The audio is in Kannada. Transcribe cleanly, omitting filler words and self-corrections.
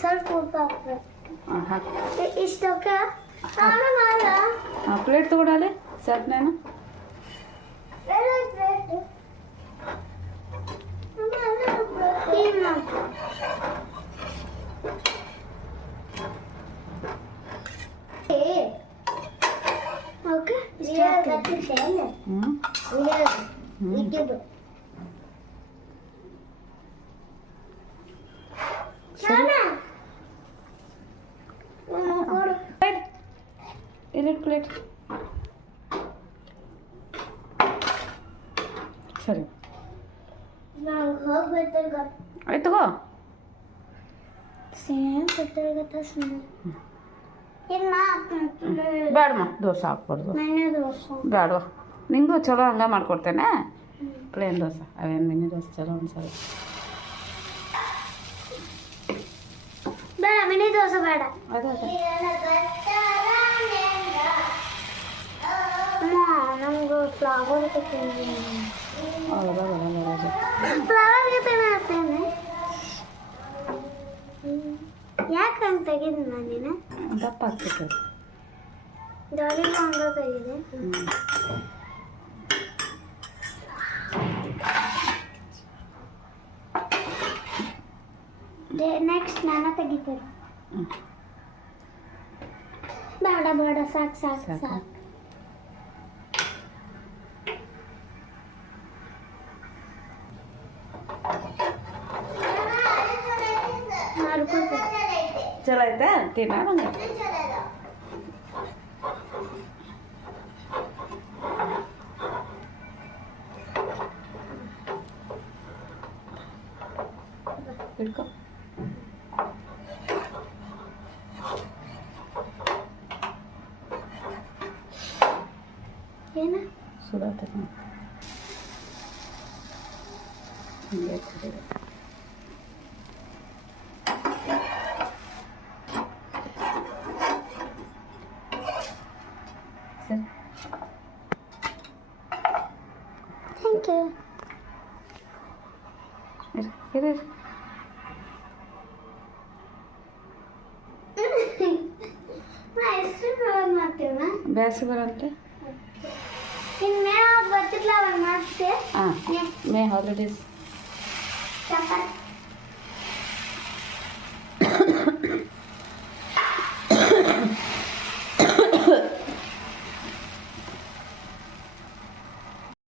ಸ್ವಲ್ಪ ಉಪ್ಪು ಹಾಕ್ಬೇಕು. ಇಷ್ಟಕ್ಕೆ ಪ್ಲೇಟ್ ತಗೊಡಲ್ಲಿ ಚಟ್ನಿನ ಪ್ಲೇಟ್ ಸರಿ ಆಯ್ತು ತಗೋ ಬೇಡಮ್ಮ ದೋಸೆ ಹಾಕ್ಬಾರ್ದು ಬೇಡವಾ ನಿಂಗೂ ಚಲೋ ಹಂಗೆ ಮಾಡ್ಕೊಡ್ತೇನೆ ಪ್ಲೇನ್ ದೋಸೆ ಅವೇನು ಮಿನಿ ದೋಸೆ ಚಲೋ ಅನ್ಸಲ್ಲ ಬೇಡ ಮಿನಿ ದೋಸೆ ಬೇಡ ಅದೇ ನಮ್ಗೆ ಫ್ಲವರ್ ಹೌದಾ ಫ್ಲವರ್ಗೆ ತಿನ್ನತ್ತೇನೆ ಯಾಕೆ ಹಂಗೆ ತೆಗಿದ್ ನೀನು ದಪ್ಪ ಆಗ್ತೈತೆ ದೊಡ್ಡ ಹಂಗ ತೆಗಿದೆ ನೆಕ್ಸ್ಟ್ ನಾನು ತೆಗಿತೇನೆ ಬೇಡ ಬೇಡ ಸಾಕು ಸಾಕು ಸಾಕು ಚಲೋ ಆಯ್ತಾ ತಿನ್ನ ನಂಗೆ ಹಿಡ್ಕೊ ಏನ ಸುಡಾತೈತೆ ಹಿಂಗೆ ಕುಡಿಯೋದು ಸರಿ ಥ್ಯಾಂಕ್ ಯು ಇರಿ ಬೇಸಿಗೆ ಬರಂತೆ ಇನ್ನು ಬರ್ತಿರ್ಲ ಅವಾಗ ಮಾಡ್ತೆ ಹಾಂ ಮೇ ಹಾಲಿಡೇಸ್ ಚಪಾತಿ